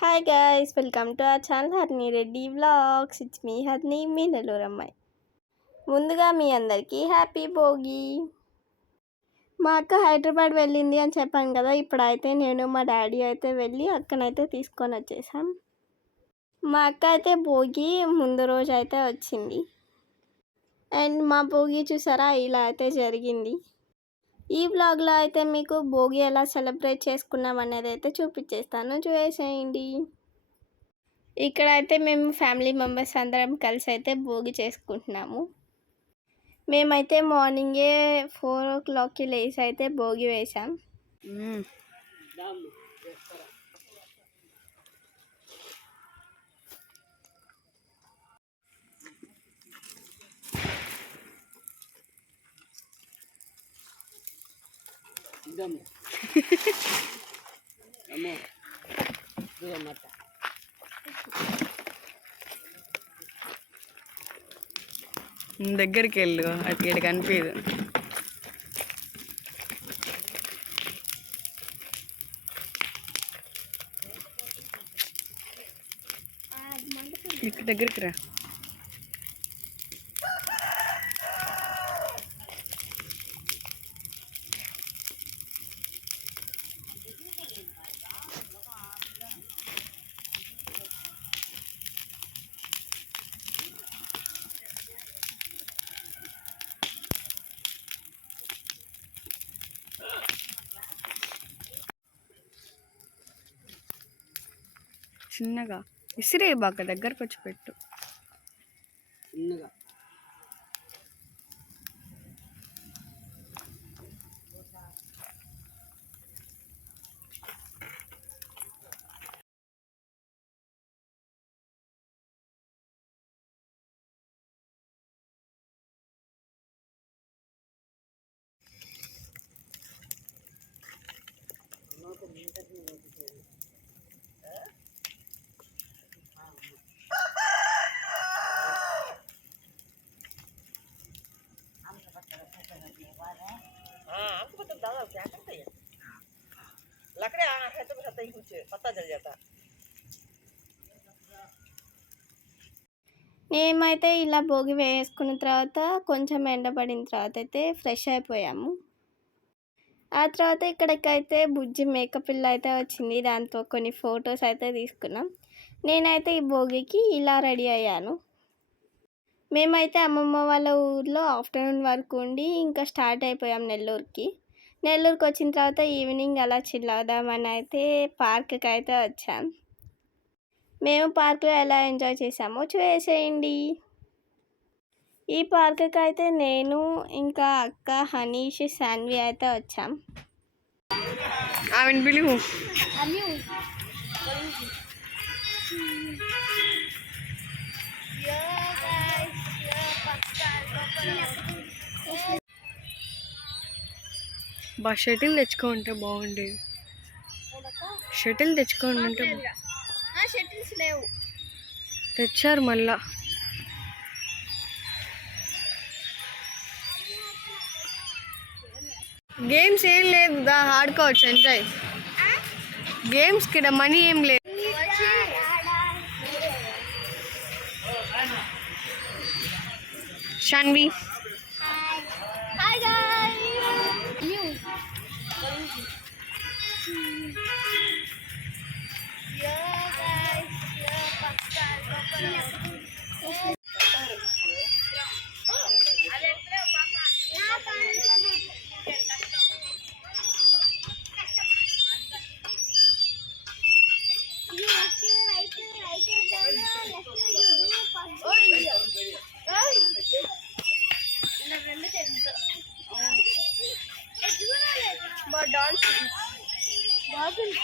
Hi guys welcome to our channel Harni Reddy vlogs it's me Harni మీ నెల్లూరు అమ్మాయి. ముందుగా మీ అందరికీ happy Bhogi. మా అక్క హైదరాబాద్ వెళ్ళింది అని చెప్పాను కదా ఇప్పుడైతే నేను మా డాడీ అయితే వెళ్ళి అక్కనైతే తీసుకొని వచ్చేసాం. మా అక్క అయితే భోగి ముందు రోజు అయితే వచ్చింది. అండ్ మా భోగి చూసారా ఇలా అయితే జరిగింది. ఈ బ్లాగ్లో అయితే మీకు భోగి ఎలా సెలబ్రేట్ చేసుకున్నాం అనేది అయితే చూపించేస్తాను. చూసేయండి ఇక్కడ అయితే మేము ఫ్యామిలీ మెంబర్స్ అందరం కలిసి అయితే భోగి చేసుకుంటున్నాము. మేమైతే మార్నింగే ఫోర్ ఓ క్లాక్కి లేచి అయితే భోగి వేసాం Dame. అమ్మో Voy దగ్గరికి వెళ్ళు అటు ఇక్కడ కనిపించదు. ఇక్కడ దగ్గరికి రా. చిన్నగా. ఇసిరే బాక దగ్గరకు వచ్చి పెట్టు. చిన్నగా. आना है तो पता ही कुछ पता चल जाता మేమైతే ఇలా భోగి వేసుకున్న తర్వాత కొంచెం ఎండబడిన తర్వాత అయితే ఫ్రెష్ అయిపోయాము ఆ తర్వాత ఇక్కడికైతే బుజ్జి మేకప్ పిల్ల అయితే వచ్చింది దాంతో కొన్ని ఫొటోస్ అయితే తీసుకున్నాం నేనైతే ఈ భోగికి ఇలా రెడీ అయ్యాను మేమైతే అమ్మమ్మ వాళ్ళ ఊర్లో ఆఫ్టర్నూన్ వరకు ఉండి ఇంకా స్టార్ట్ అయిపోయాం నెల్లూరుకి నెల్లూరుకి వచ్చిన తర్వాత ఈవినింగ్ అలా చిల్లవుదామని అయితే పార్క్కి అయితే వచ్చాం. మేము పార్క్లో ఎలా ఎంజాయ్ చేసామో చూసేయండి ఈ పార్క్కి అయితే నేను ఇంకా అక్క హనీష్ శాన్వి అయితే వచ్చాం. ఆమెను పిలువు. బా షటిల్ తెచ్చుకోంటే బాగుండేది. షటిల్ లేవు. తెచ్చారు మళ్ళా. గేమ్స్ ఏం లేదు దా ఆడుకోవచ్చు ఎంజాయ్. గేమ్స్ కిడ మనీ ఏం లేదు. Shanvi. Yeah, guys. Yeah, Pascal.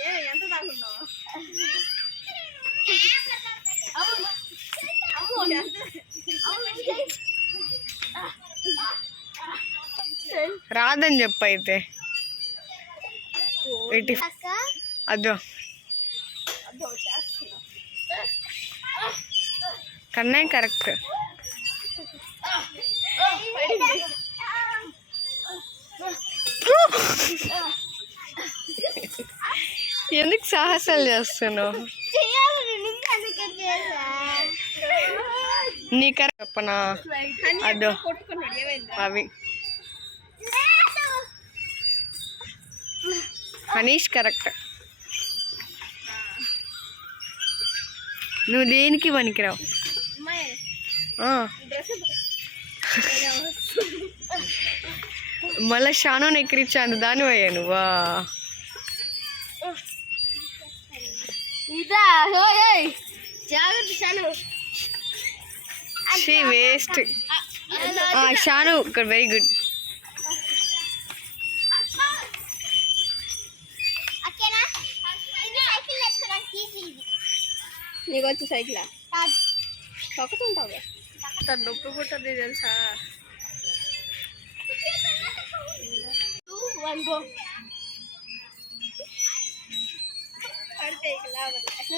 ఏ ఎంత రాదని చెప్పైతే అయితే. ఎయిటీ అదో. కన్నయ్య కరెక్ట్. ఎందుకు సాహసాలు చేస్తున్నావు? నీ కరెక్ట్ చెప్పనా అదో. అవి. హనీష్ కరెక్ట్. నువ్వు దేనికి పనికిరావు? మళ్ళా షానో ఎక్కిరిచ్చాను దాని పోయా నువ్వా? ఇదా జాగ్రత్త చాలు షీ వేస్ట్. షాను ఇక్కడ వెరీ గుడ్ నీకు వచ్చి సైకిల్? తొక్కుతుంటావు తను నొప్పి పుట్టది తెలుసా వన్ గో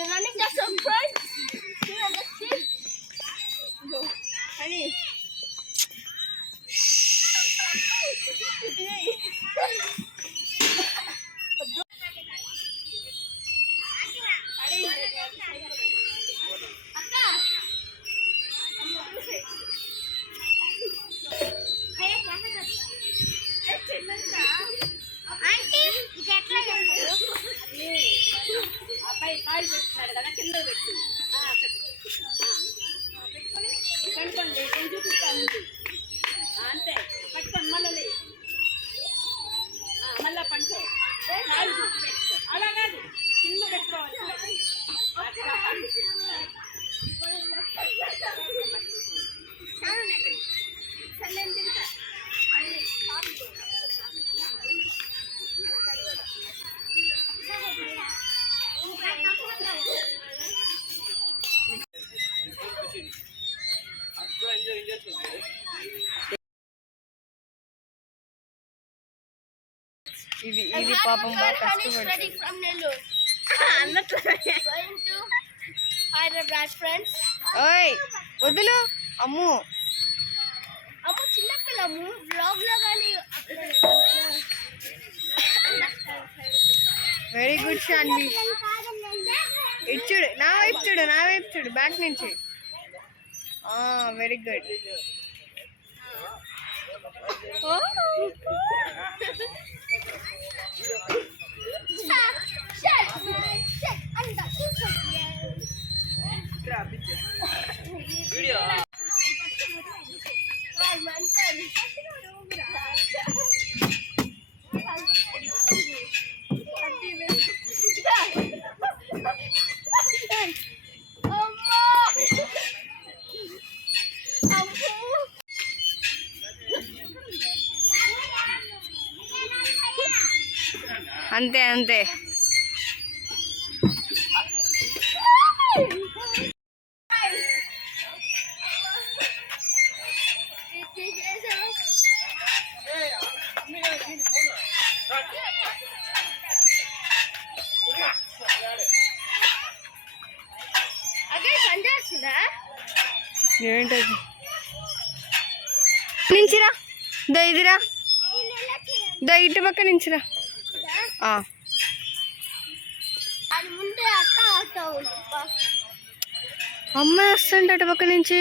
రన్నింగ్ చేస్తాం ఫ్రెండ్స్ అని పాపం బాగా కష్టపడి ఓయ్ వదులు. అమ్ము. అమ్మ చిన్నపిల్లము బ్లాగ్లో కానీ వెరీ గుడ్ షాన్వి ఇటు చూడు నా వైపు చూడు నా వైపు చూడు బ్యాక్ నుంచి. వెరీ గుడ్ అంతే అంతే ఏంటది? నించిరా. దో ఇదిరా. దో ఇటు పక్క నించిరా. అమ్మాయి వస్తుంటే అటు పక్క నుంచి.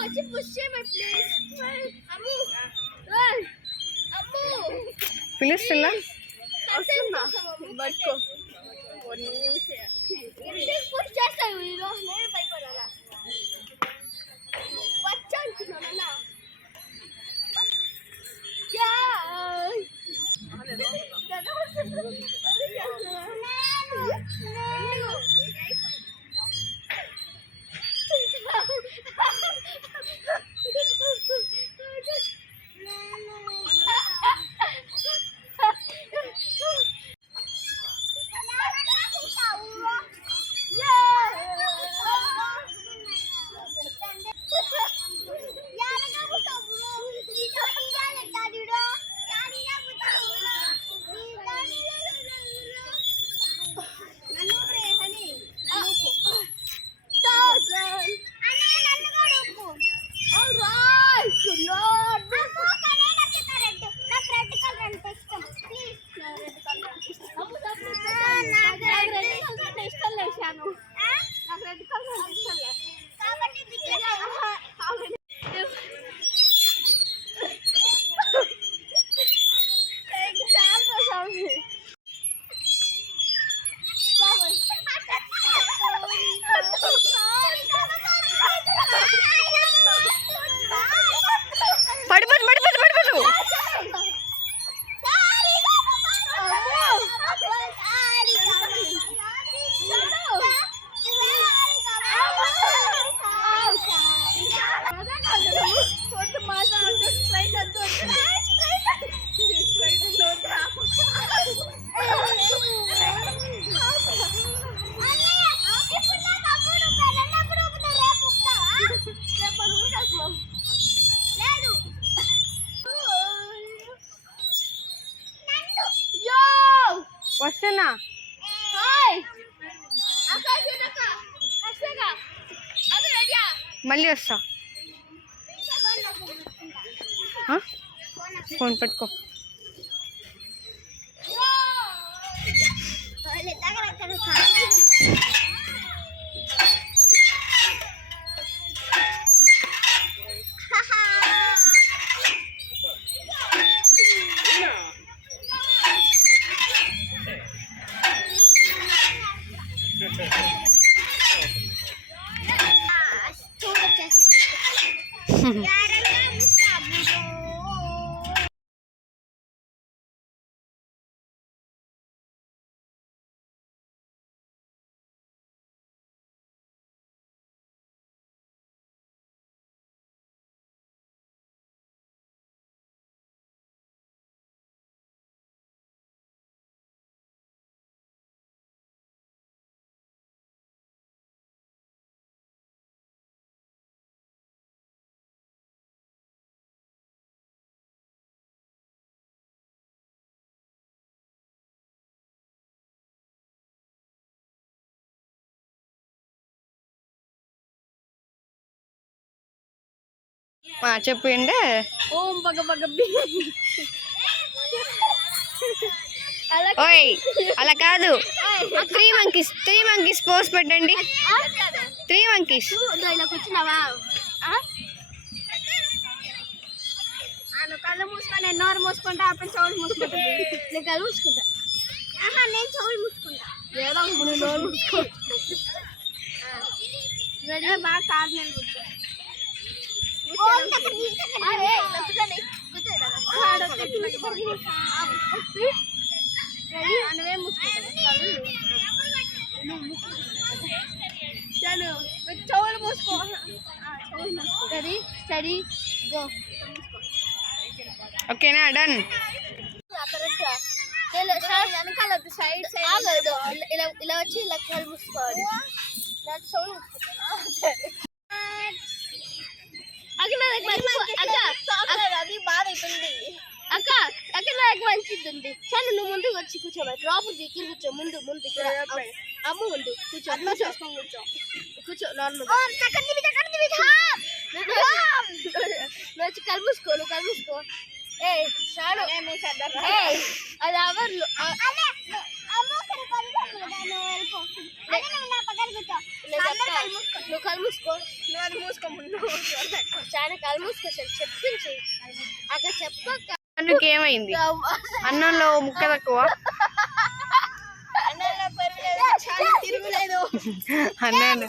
అమ్మో వచ్చి పుష్ చేయి మై ప్లీజ్ అమ్మో ఏయ్, అమ్మో పిలుస్తున్నా వస్తున్నా పట్టుకో పుష్ చేస్తావు ఈరోజు నేను భయపడాలా వచ్చా అంటున్నానన్నా పడిపోదు పెట్టుకో. ఆ, చెప్పు ఏంటే? ఓం బగ బగ అలా ఓయ్ అలా కాదు. Three monkeys three monkeys pose పెట్టండి. Three monkeys. కళ్ళు మూసుకొని నోరు మూసుకుంటా అప్పుడు చెవులు మూసుకుంటుంది నేను కళ్ళు మూసుకుంటా. ఆహా నేను చెవులు మూసుకుంటా. ఏదో నోరు బాగా కాదు నేను చెవులు మూసుకో స్టడీ గో ఓకేనా డన్. వెనకాల సైడ్ సైడ్ ఇలా ఇలా వచ్చి ఇలా కళ్ళు మూసుకోవాలి చెవులు అక్క అక్క అక్క. నాకు మంచిది ఉంది. సరే నువ్వు ముందుకు వచ్చి కూర్చోవాలి లోపల దిక్కి కూర్చో ముందు ముందు ఇక్కడ. అమ్మ ముందు కూర్చో కూర్చో. కూర్చో కూర్చో నార్మల్ నువ్వు వచ్చి కలుపుసుకో నువ్వు కలుపుసుకో ఏ ఏ అది ఎవరు? నువ్వు కళ్ళు మూసుకో నువ్వు అది మూసుకో ముందు చాలా కళ్ళు మూసుకో చెప్పించి అక్కడ చెప్పక్క అందుకు ఏమైంది అన్నంలో ముక్క తక్కువ తిరుగులేదు అన్నాను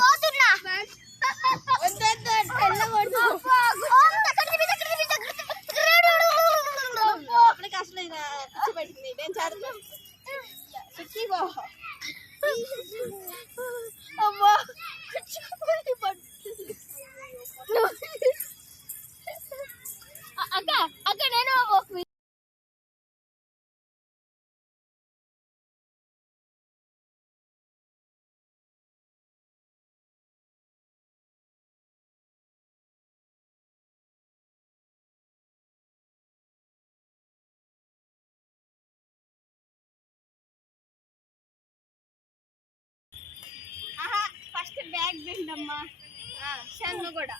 అమ్మా బ్యాగ్ పిండమ్మా షన్ను కూడా.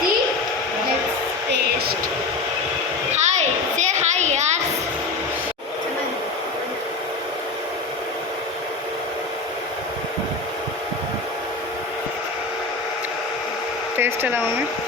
see? Let's taste. Hi, say hi, yes. Taste allowing.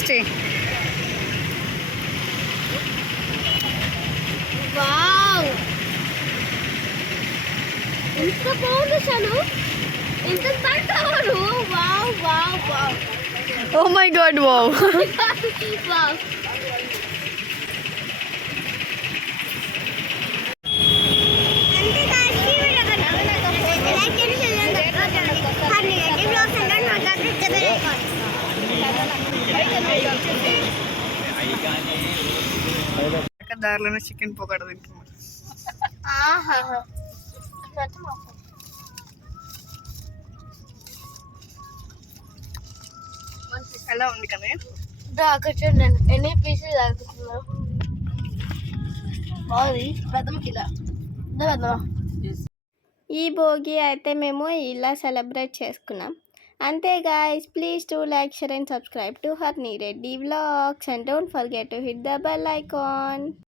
కూడా ఆరెంజ్ టేస్ట్ చేయి వావ్ ఎంత బాగుంది అసలు ఎంత తక్కువ wow wow wow oh my God wow wow దారిలోనే చికెన్ పొగడ తింటున్నాం. ఎలా ఉంది కదా? చూడండి ఎన్ని పీసెస్ తాగుతున్నారు బాగుంది. పెద్దమ్మకి ఇలా ఈ భోగి అయితే మేము ఇలా సెలబ్రేట్ చేసుకున్నాం. అంతే guys please to like share and subscribe to Harini Reddy vlogs and don't forget to hit the bell icon